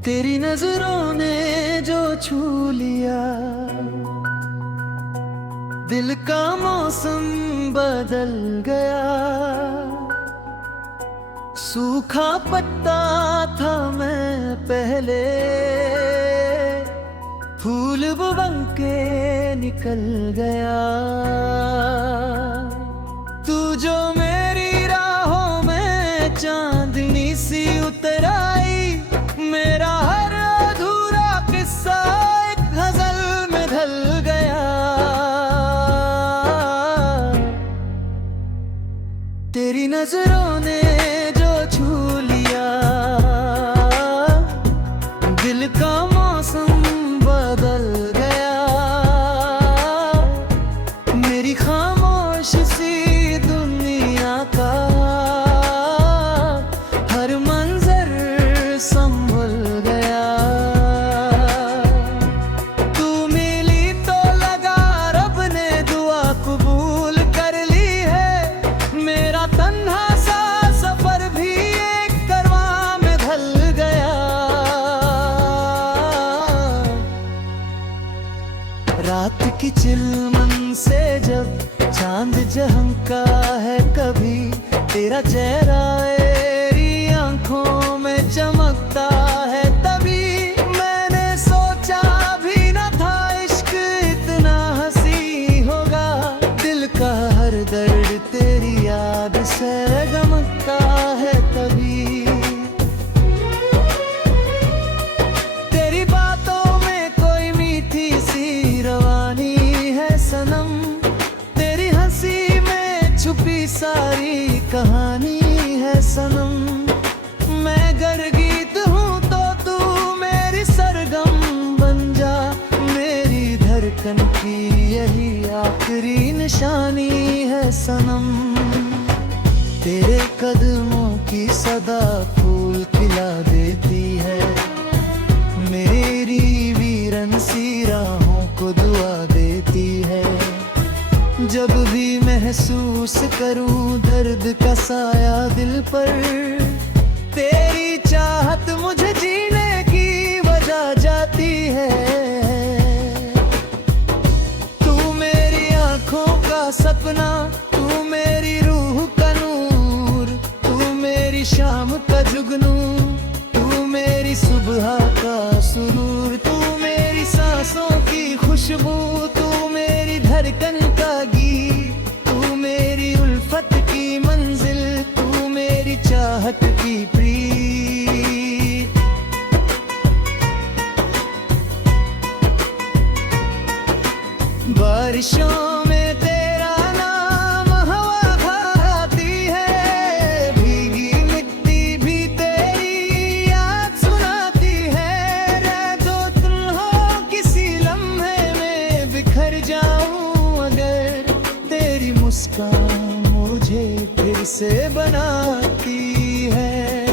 तेरी नजरों ने जो छू लिया, दिल का मौसम बदल गया। सूखा पत्ता था मैं पहले, फूल वो बन के निकल गया। तू जो मेरी राहों में चांदनी सी उतर आई, मेरा हर अधूरा किस्सा एक गजल में ढल गया। तेरी नजरों ने जो छू लिया, दिल का मौसम बदल गया। मेरी खामोश सी दुनिया का हर मंजर संभल गया। तू मिली तो लगा रब ने दुआ कबूल कर ली है। मेरा तन्हा सा सफर भी एक करवा में ढल गया। रात की चिलमन से जब चांद झलका है कभी, तेरा चेहरा मेरी आंखों में चमकता है तभी। मैंने सोचा भी न था इश्क इतना हंसी होगा। दिल का हर दर्द तेरी याद से गमकता है तभी। तेरी बातों में कोई मीठी सी रवानी है सनम, तेरी हंसी में छुपी सारी कहानी है सनम। मैं गर गीत हूँ तो तू मेरी सरगम बन जा। मेरी धड़कन की यही आखिरी निशानी है सनम। तेरे कदमों की सदा फूल खिला देती है, मेरी वीरन सी राहों को दुआ देती है। जब भी महसूस करूं दर्द का साया दिल पर, तेरी चाहत मुझे जीने की वजह जाती है। तू मेरी आंखों का सपना, तू मेरी रूह का नूर, तू मेरी शाम का जुगनू, तू मेरी सुबह का सुरूर, तू मेरी सांसों की खुशबू, तू मेरी धड़कन का गीत, तू मेरी उल्फत की मंजिल, तू मेरी चाहत की प्रीत। बारिशों में तेरा नाम हवा खाती है, भीगी मिट्टी भी तेरी याद सुनाती है। रह दो तुम हो किसी लम्हे में बिखर जाऊं अगर, तेरी मुस्कान मुझे फिर से बनाती है।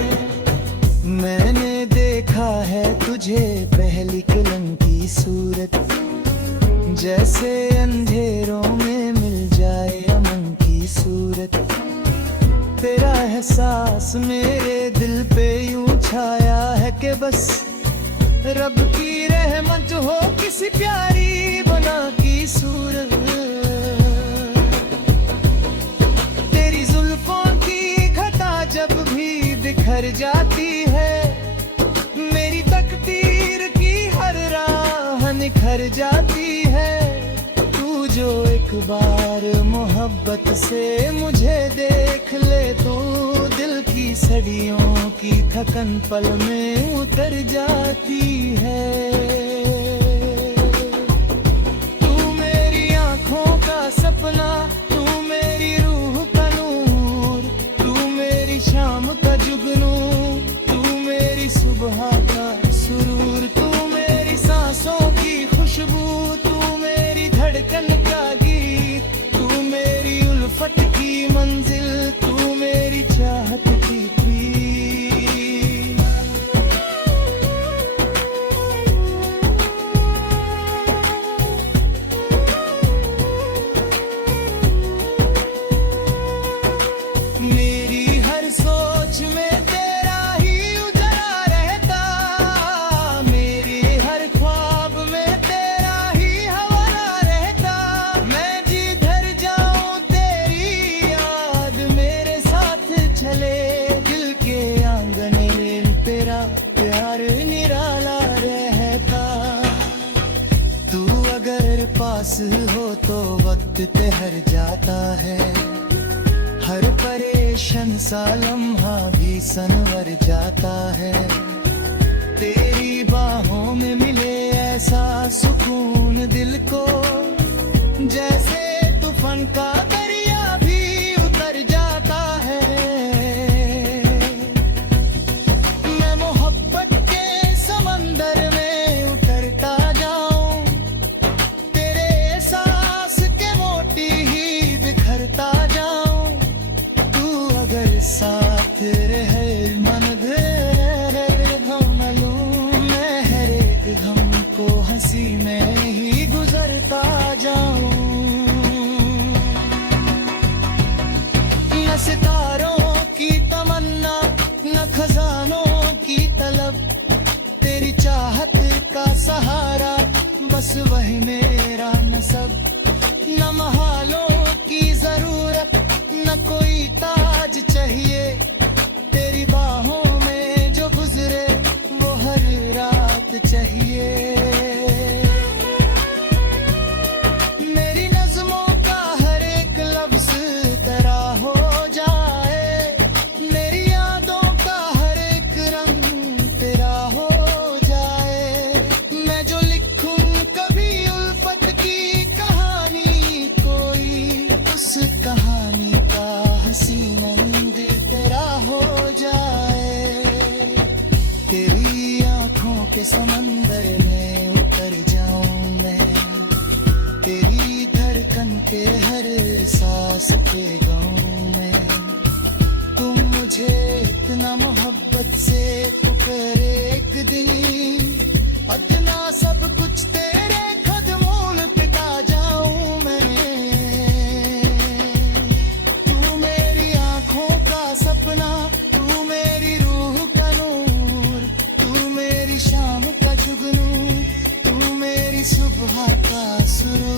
मैंने देखा है तुझे पहली कलम की सूरत, जैसे अंधेरों में मिल जाए अमन की सूरत। तेरा एहसास मेरे दिल पे यूं छाया है कि बस रब की रहमत हो किसी प्यारी बना की सूरत। तेरी जुल्फों की घटा जब भी बिखर जाती है, मेरी तकदीर की हर राह निखर जाती है। तू जो एक बार मोहब्बत से मुझे देख ले, तो दिल की सदियों की थकन पल में उतर जाती है। तू मेरी आंखों का सपना, तू मेरी रूह का नूर, तू मेरी शाम का जुगनू, तू मेरी सुबह का सुरूर, तू मेरी सांसों की खुशबू, तू मेरी धड़कन का गीत, तू मेरी उल्फत की मंजिल, तू मेरी चाहत की प्रीत। मेरी हर सोच में तेरा ही उजाला रहता, पास हो तो वक्त ठहर जाता है, हर परेशान सा लम्हा भी संवर जाता है। तेरी बाहों में मिले ऐसा सुकून दिल को, जैसे तूफान का दरिया भी उतर जाता है। मैं मोहब्बत के समंदर में उतरता जाऊं, तेरे एहसास के मोती ही बिखरता जाऊं। तू अगर साथ रहे मन हंसी में ही गुजरता जाऊं। न सितारों की तमन्ना, न खजानों की तलब, तेरी चाहत का सहारा बस वही मेरा नसब। न महालों की जरूरत, न कोई ताज चाहिए, तेरी बाहों में जो गुजरे वो हर रात चाहिए। के समंदर में उतर जाऊं मैं, तेरी धड़कन के हर सांस के गाऊं मैं। तुम मुझे इतना मोहब्बत से पुकारे एक दिन, अपना सब कुछ तेरे कदमों पे टिका जाऊं मैं। तू मेरी आंखों का सपना, तू मेरी रूह का नूर, तू मेरी शाम का जुगनू, तू मेरी सुबह का सुरूर।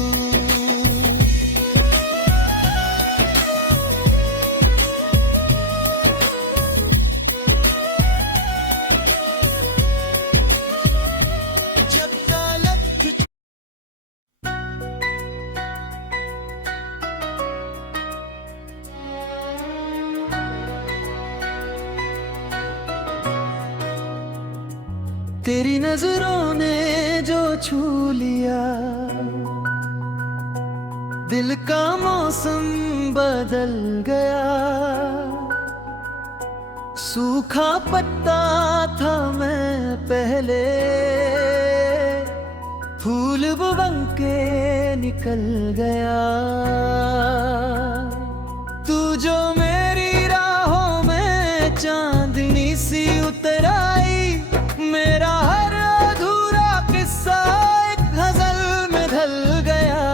जब तलक तेरी नजरों ने जो छू लिया, दिल का मौसम बदल गया। सूखा पत्ता था मैं पहले, फूल वो बन के निकल गया। तू जो मेरी राहों में चांदनी सी उतर आई, मेरा हर अधूरा किस्सा एक गजल में ढल गया।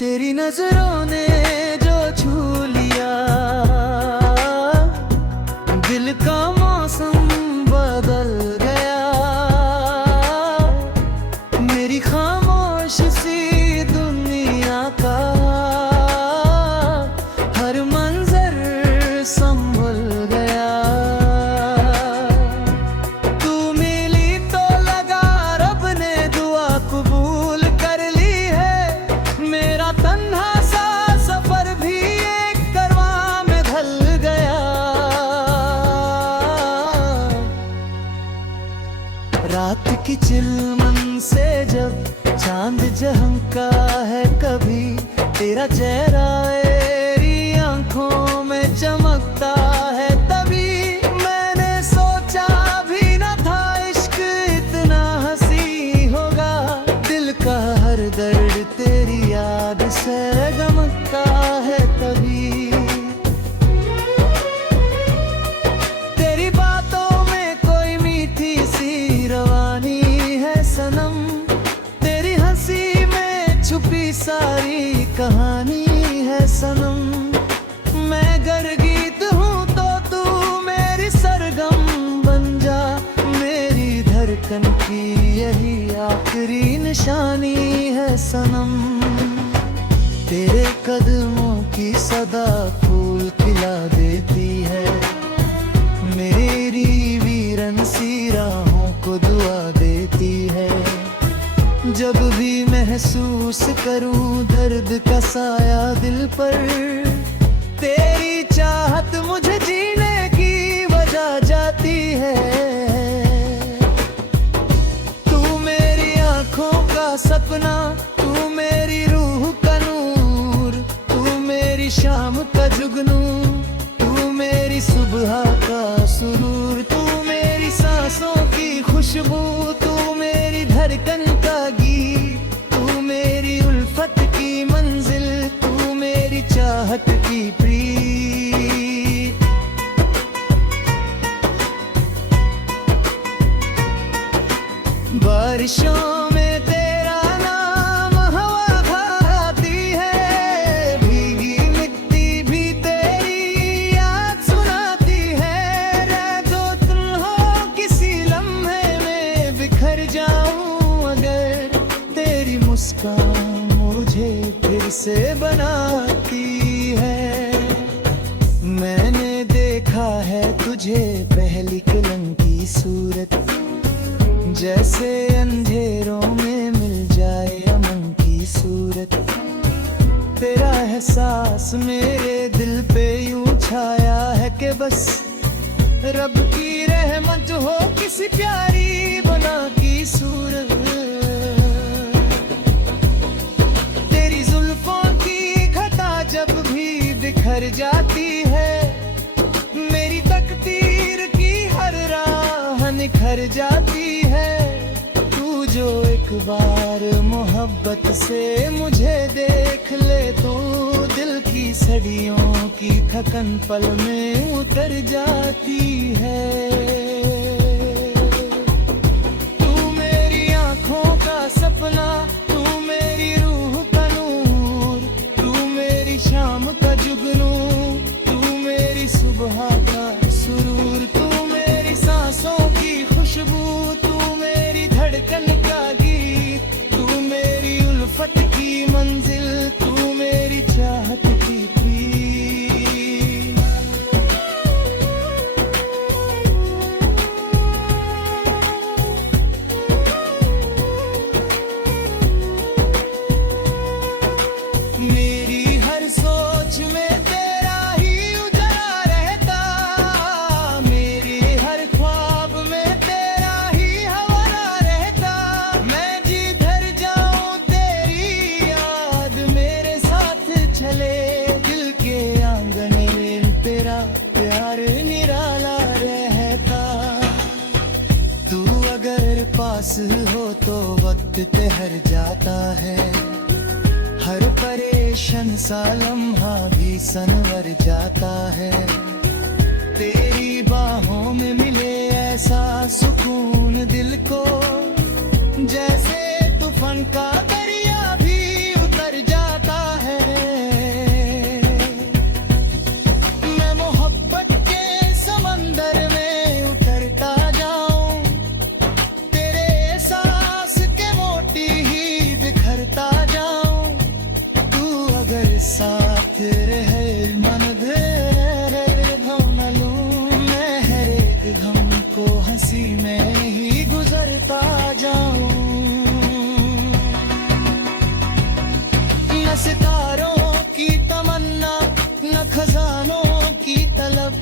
तेरी नजरों ने जो छू लिया, दिल का मौसम बदल गया। मेरी खामोश सी दुनिया का हर मंजर संभल गया। तू मिली तो लगा रब ने दुआ कबूल कर ली है, मेरा तन्हा सा सफर भी एक करवा में ढल गया। रात की चिलमन से जब चांद झमका है कभी, तेरा चेहरा मेरी आंखों में चमकता है तभी। मैंने सोचा भी न था इश्क इतना हंसी होगा, दिल का हर दर्द तेरी याद से गमकता है तभी। तेरी बातों में कोई मीठी सी रवानी है सनम, तेरी हंसी में छुपी सारी कहानी है सनम। मैं गर गीत हूँ तो तू मेरी सरगम बन जा, मेरी धड़कन की यही आखिरी निशानी है सनम। तेरे कदमों की सदा फूल खिला देती है, मेरी वीरन सी राहों को दुआ महसूस करूं दर्द का साया दिल पर। तेरी चाहत मुझे जीने की वजह जाती है। तू मेरी आंखों का सपना, तू मेरी रूह का नूर, तू मेरी शाम का जुगनू, तू मेरी सुबह का सुरूर, तू मेरी सांसों की खुशबू, तू मेरी धड़कन का गीत, तू मेरी उल्फत की मंजिल, तू मेरी चाहत की प्रीत। बारिशों में तेरा नाम हवा खाती है, भीगी मिट्टी भी तेरी याद सुनाती है। रह जो तुम हो किसी लम्हे में बिखर जाऊं अगर, तेरी मुस्कान मुझे फिर से बनाती है। मैंने देखा है तुझे पहली कलंकी सूरत, जैसे अंधेरों में मिल जाए अमन की सूरत। तेरा एहसास मेरे दिल पे यूं छाया है कि बस रब की रहमत हो किसी प्यारी बना की सूरत। तेरी जुल्फों की घटा जब भी बिखर जाती है, मेरी तकदीर की हर राह निखर जाती है। तू जो एक बार मोहब्बत से मुझे देख ले, तो दिल की सदियों की थकन पल में उतर जाती है। तू मेरी आंखों का सपना, तू मेरी रूह का नूर, तू मेरी शाम का जुगनू, तू मेरी सुबह का सुरूर, तू मेरी सांसों की खुशबू, तू मेरी धड़कन का गीत, तू मेरी उल्फत की मंजिल, तू मेरी चाहत की प्रीत। मेरी हर सोच में तेरा ही उजाला रहता, मेरी हर ख्वाब में तेरा ही हवाला रहता। मैं जिधर जाऊं तेरी याद मेरे साथ चले, दिल के आंगन में तेरा प्यार निराला रहता। तू अगर पास हो तो वक्त ठहर जाता है, हर परेशान सा लम्हा भी सनवर जाता है। तेरी बाहों में मिले ऐसा सुकून दिल को, जैसे तूफान का दरिया भी उतर जाता है। मैं मोहब्बत के समंदर में उतरता जाऊं, तेरे एहसास के मोती ही बिखरता जाऊं। अगर साथ रहे मन धरे घम लूं, मैं हर एक घम को हंसी में ही गुजरता जाऊं। न सितारों की तमन्ना, न खजानों की तलब,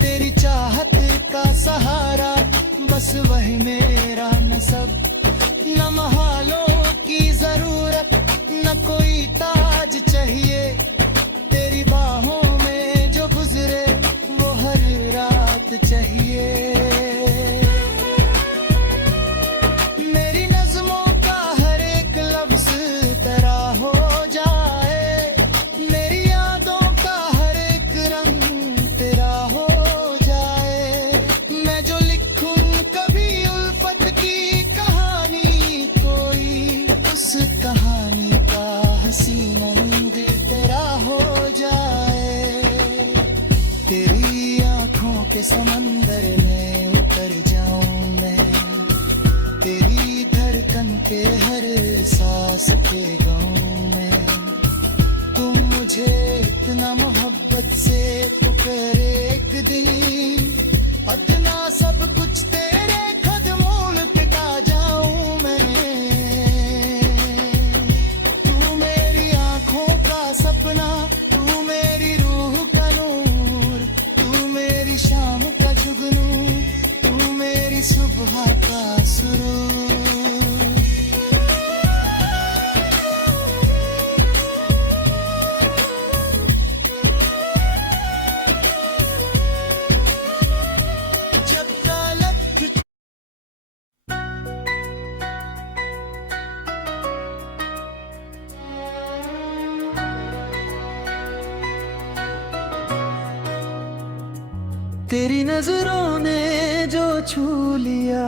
तेरी चाहत का सहारा बस वही मेरा नसब। न महालों की जरूरत, न कोई ताज चाहिए, तेरी बाहों में जो गुजरे वो हर रात चाहिए। मेरी नज़्मों का हर एक लफ्ज़ तेरा हो जाए, मेरी यादों का हर एक रंग तेरा हो जाए। मैं जो लिखूं कभी उल्फत की कहानी, कोई उस कहानी सुबह का सुरूर। जब तलक तेरी नजरों ने जो छू लिया,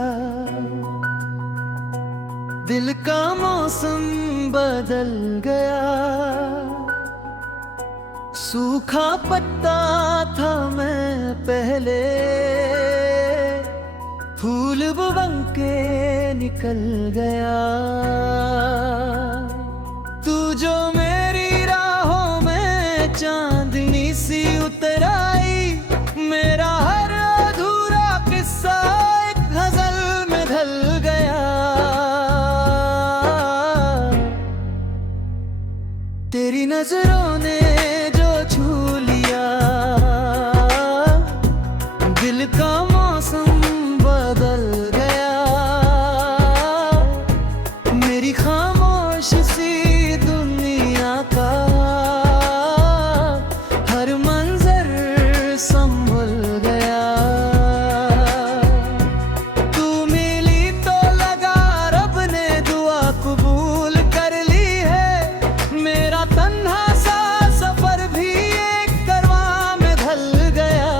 दिल का मौसम बदल गया। सूखा पत्ता था मैं पहले, फूल बन के निकल गया। तू जो मेरी राहों में चांदनी सी उतर आई, मेरा हर अधूरा किस्सा एक गजल में ढल गया। तेरी नजरों ने जो छू लिया, दिल का मौसम बदल गया। मेरी खामोश सी दुनिया का हर मंजर संभल गया। तू मिली तो लगा रब ने दुआ कबूल कर ली है। मेरा तन्हा सा सफर भी एक करवा में ढल गया।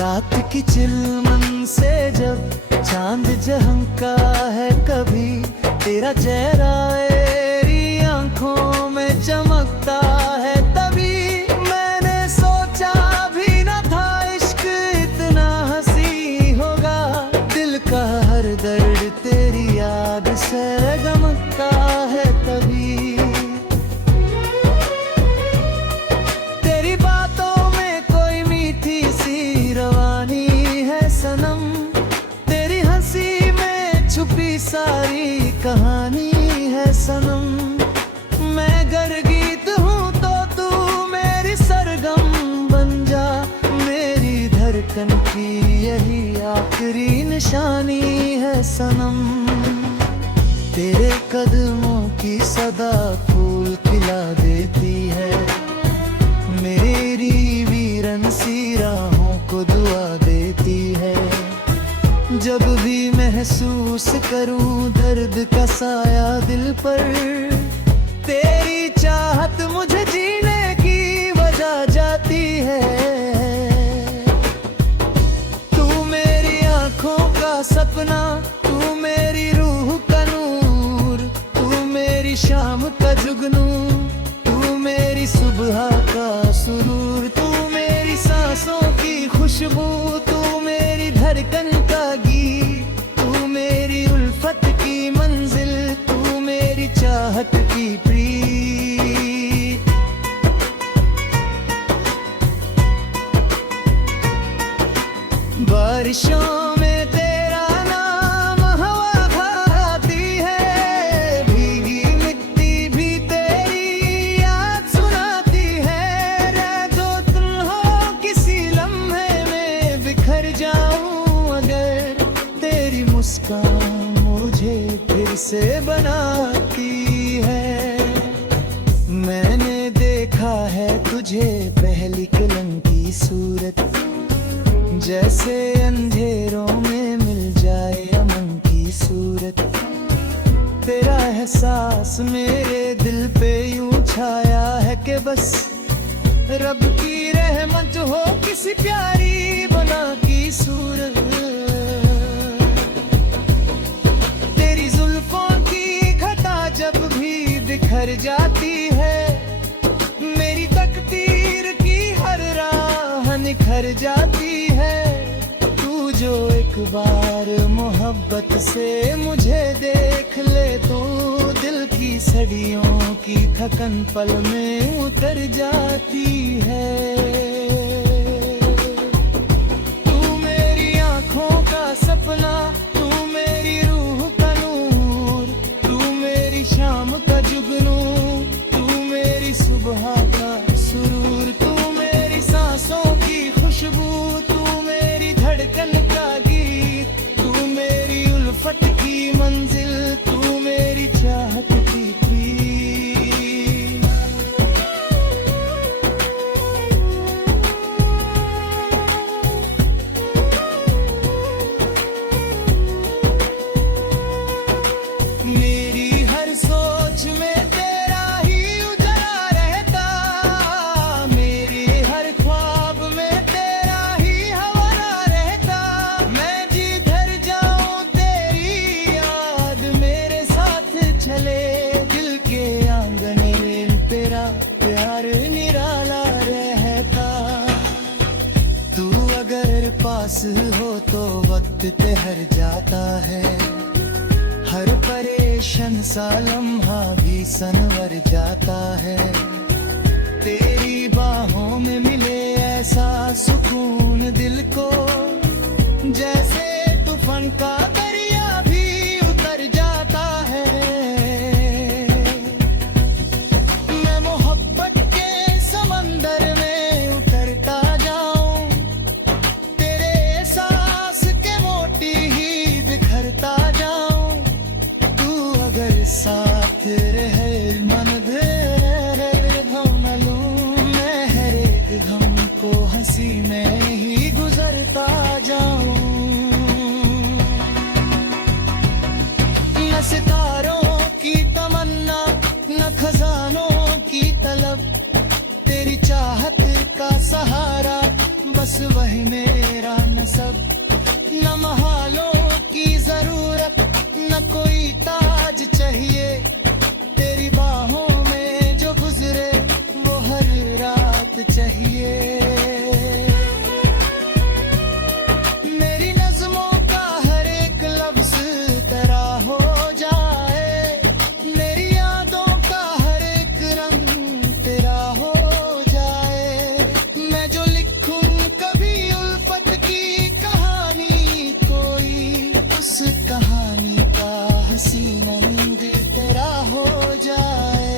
रात की चिलमन से जब चांद झलका है कभी, तेरा चेहरा मेरी आंखों में चमकता है तभी। मैंने सोचा भी न था इश्क इतना हंसी होगा। दिल का हर दर्द तेरी याद से गमकता है तभी। तेरी बातों में कोई मीठी सी रवानी है सनम, तेरी हंसी में छुपी सारी कहानी है सनम। मैं गर गीत हूँ तो तू मेरी सरगम बन जा। मेरी धड़कन की यही आखिरी निशानी है सनम। तेरे कदमों की सदा फूल खिला देती है, मेरी वीरन सी राहों को दुआ देती है। जब भी महसूस करूं दर्द का साया दिल पर, तेरी चाहत मुझे जीने की वजह जाती है। तू मेरी आंखों का सपना, तू मेरी रूह का नूर, तू मेरी शाम का जुगनू, तू मेरी सुबह का सुरूर। तू मेरी सांसों की खुशबू, तू मेरी धड़कन का गीत, तू मेरी उल्फत की मंजिल, तू मेरी चाहत की प्रीत। बारिशों में तेरा नाम हवा खाती है, भीगी मिट्टी भी तेरी याद सुनाती है। रह जो तुम हो किसी लम्हे में बिखर जाऊं अगर, तेरी मुस्कान मुझे फिर से बनाती है। मैंने देखा है तुझे पहली कलंकी सूरत, जैसे अंधेरों में मिल जाए अमन की सूरत। तेरा एहसास मेरे दिल पे यूं छाया है कि बस रब की रहमत हो किसी प्यारी बना की सूरत। तेरी जुल्फों की घटा जब भी बिखर जाती है, मेरी तकदीर की हर राह निखर जाती है। तू जो एक बार मोहब्बत से मुझे देख ले तो दिल की सदियों की थकन पल में उतर जाती है। तू मेरी आंखों का सपना, तू मेरी रूह का नूर, तू मेरी शाम का जुगनू, तू मेरी सुबह का सुरूर, तू मेरी सांसों की खुशबू। खुशबू, तू मेरी धड़कन का गीत, तू मेरी उल्फत की मंजिल, तू मेरी चाहत की प्रीत। मेरी हर सोच में तेरा ही उजाला रहता, मेरी हर ख्वाब में तेरा ही हवाला रहता। मैं जिधर जाऊं तेरी याद मेरे साथ चले, दिल के आंगन में तेरा प्यार निराला रहता। तू अगर पास हो तो वक्त ठहर जाता है, हर परेशान सा लम्हा भी सनवर जाता है। तेरी बाहों में मिले ऐसा सुकून दिल को, जैसे तूफान का दरिया भी उतर जाता है। मैं मोहब्बत के समंदर में उतरता जाऊं, तेरे एहसास के मोती ही बिखरता जाऊं। अगर साथ रहे मन भेरे गम लूं, मैं हर एक गम को हंसी में ही गुजरता जाऊं। न सितारों की तमन्ना, न खजानों की तलब, तेरी चाहत का सहारा बस वही मेरा नसब। न महालों की जरूरत, न कोई ताज चाहिए, तेरी बाहों में जो गुजरे वो हर रात चाहिए। मेरी नज़्मों का हर एक लफ्ज़ तेरा हो जाए, मेरी यादों का हर एक रंग तेरा हो जाए। मैं जो लिखूं कभी उल्फत की कहानी, कोई उस कहानी का हसीन रंग तेरा हो जाए।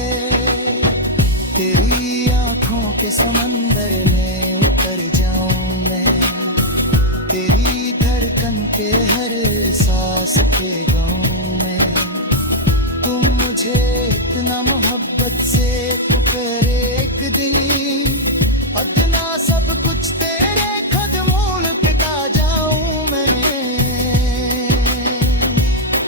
तेरी आंखों के समंदर में उतर जाऊं मैं, तेरी धड़कन के हर सांस के गाऊं मैं। तुम मुझे इतना मोहब्बत से पुकारे एक दिन, अदना सब कुछ तेरे कदमों पे आ जाऊं मैं।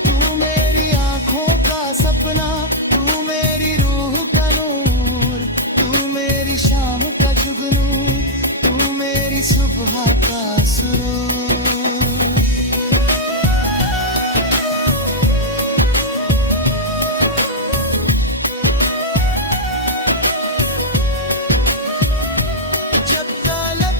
तू मेरी आंखों का सपना, तू मेरी रूह का नूर, तू मेरी शाम का जुगनू, तू मेरी सुबह का सुरूर। जब तलक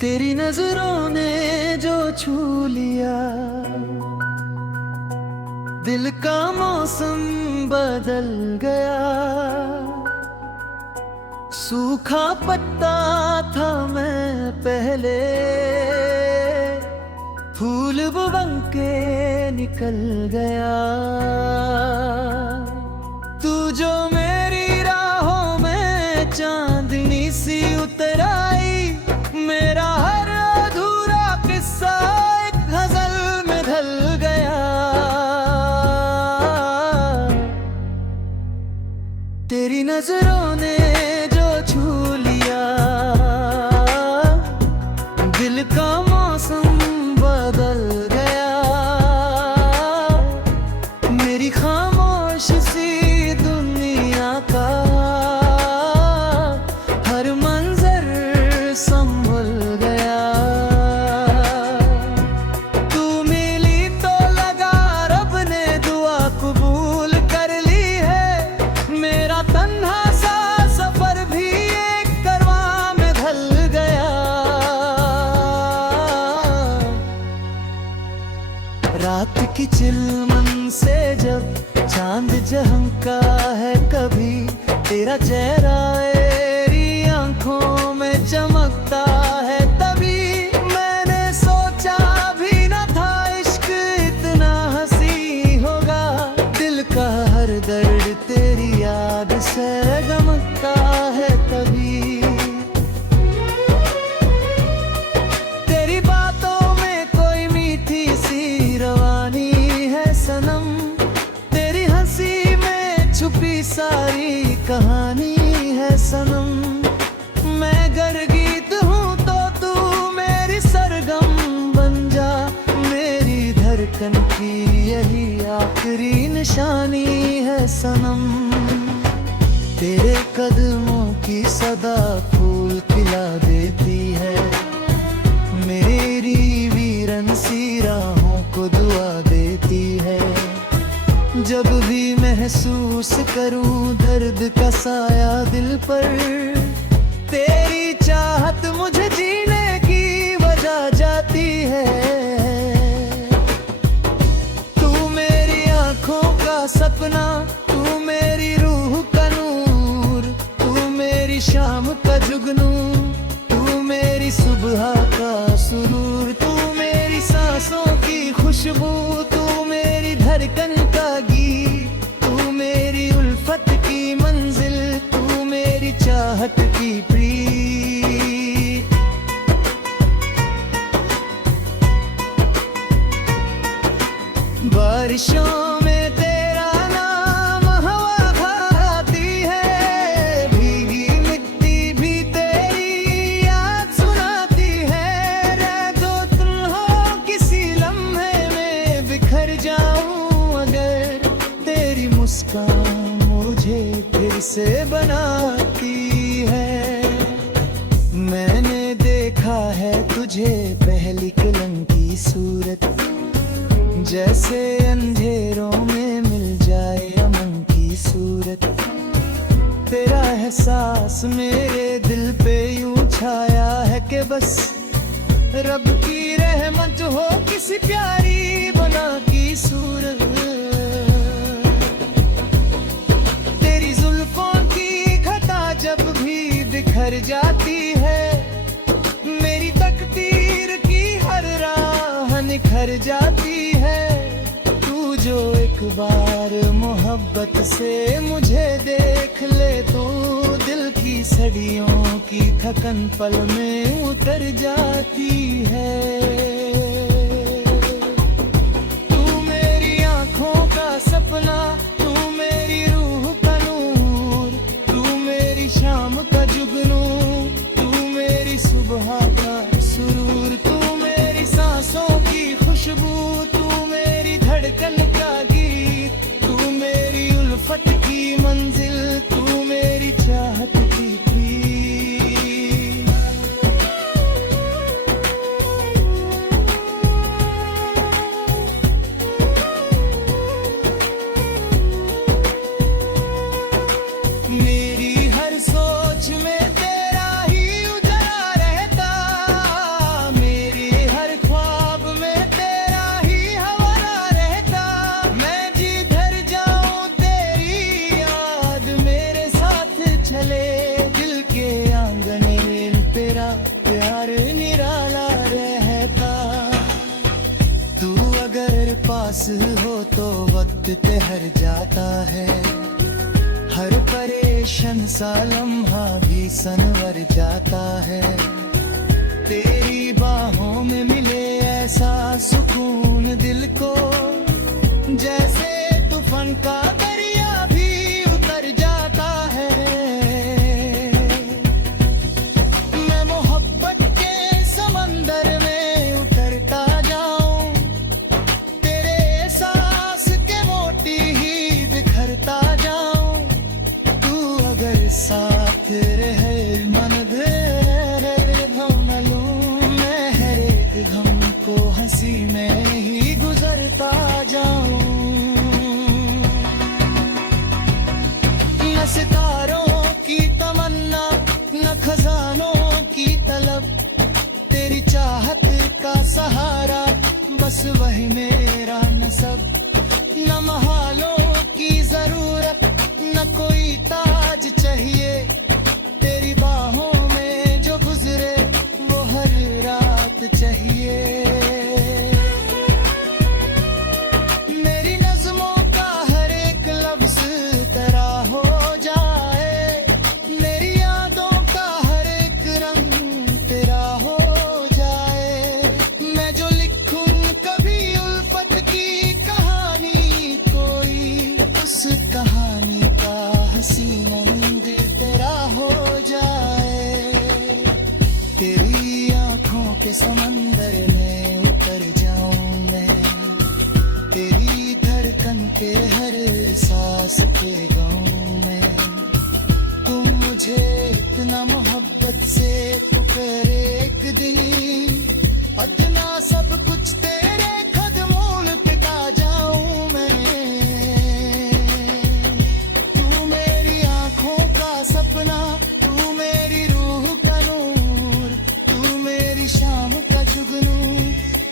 तेरी नजरों ने जो छू लिया, दिल का मौसम बदल गया। सूखा पत्ता था मैं पहले, फूल वो बन के निकल गया। तू जो मेरी राहों में चांदनी सी उतर आई, मेरा हर अधूरा किस्सा एक गजल में ढल गया। तेरी नजरों ने जो छू लिया, दिल का मौसम बदल गया। मेरी खामोश सी दुनिया का हर मंजर संभल गया। तू मिली तो लगा रब ने दुआ कबूल कर ली है, मेरा तन्हा सा सफर भी एक करवां में ढल गया। रात की चिलमन से जब चांद झलका है कभी, तेरा चेहरा मेरी आंखों में चमकता है। तभी मैंने सोचा भी न था धड़कन की यही आखिरी निशानी है सनम। तेरे कदमों की सदा फूल खिला देती है, मेरी वीरन सी राहों को दुआ देती है। जब भी महसूस करूं दर्द का साया दिल पर, तेरी चाहत मुझे जीने की वजह जाती है। तू मेरी आंखों का सपना, तू मेरी रूह का नूर, तू मेरी शाम का जुगनू, तू मेरी सुबह का सुरूर, तू मेरी सांसों की खुशबू, तू मेरी धड़कन का गीत, तू मेरी उल्फत की मंजिल, तू मेरी चाहत की प्रीत। बारिशों में तेरा नाम हवा खाती है, भीगी मिट्टी भी तेरी याद सुनाती है। रह दो तुम हो किसी लम्हे में बिखर जाऊं अगर, तेरी मुस्कान मुझे फिर से बनाती है। मैंने देखा है तुझे पहली कलम की सूरत, जैसे अंधेरों में मिल जाए अमन की सूरत। तेरा एहसास मेरे दिल पे यूं छाया है कि बस रब की रहमत हो किसी प्यारी बना की सूरत। तेरी जुल्फों की घटा जब भी बिखर जाती है, मेरी तकदीर की हर राह निखर जाती है। तू जो एक बार मोहब्बत से मुझे देख ले, तो दिल की सदियों की थकन पल में उतर जाती है। तू मेरी आंखों का सपना, तू मेरी रूह का नूर, तू मेरी शाम का जुगनू, तू मेरी सुबह का सुरूर, तू मेरी सांसों की खुशबू, तू मेरी धड़कन का गीत, तू मेरी उल्फत की मंजिल, तू मेरी चाहत की प्रीत। मेरी हर सोच में तेरा ही उजाला रहता, मेरी हर ख्वाब में तेरा ही हवाला रहता। मैं जिधर जाऊं तेरी याद मेरे साथ चले, दिल के आंगन में तेरा प्यार निराला रहता। तू अगर पास हो तो वक्त ठहर जाता है, हर परेशान सा लम्हा भी सनवर जाता है। तेरी बाहों में मिले ऐसा सुकून दिल को, जैसे तूफान का दरिया भी उतर जाता है। मैं मोहब्बत के समंदर में उतरता जाऊं, तेरे एहसास के मोती ही बिखरता जाऊं। अगर साथ रहे मन घेरे भम लूं, मैं हर एक गम को हंसी में ही गुजरता जाऊं। न सितारों की तमन्ना, न खजानों की तलब, तेरी चाहत का सहारा बस वही मेरा नसब। न महालों की जरूरत, न कोई ताज चाहिए, तेरी बाहों में जो गुजरे वो हर रात चाहिए। मेरी नज़्मों का हर एक लफ्ज़ तेरा हो जाए, मेरी यादों का हर एक रंग तेरा हो जाए। मैं जो लिखूं कभी उल्फत की कहानी, कोई उस कहानी का हसीन अंग तेरा के गाँव में। तुम मुझे इतना मोहब्बत से पुकारे एक दिन, अदना सब कुछ तेरे कदमों पे पा जाऊं मैं। तू मेरी आंखों का सपना, तू मेरी रूह का नूर, तू मेरी शाम का जुगनू,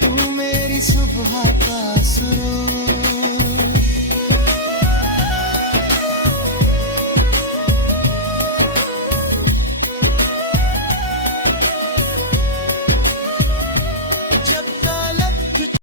तू मेरी सुबह का सुरूर।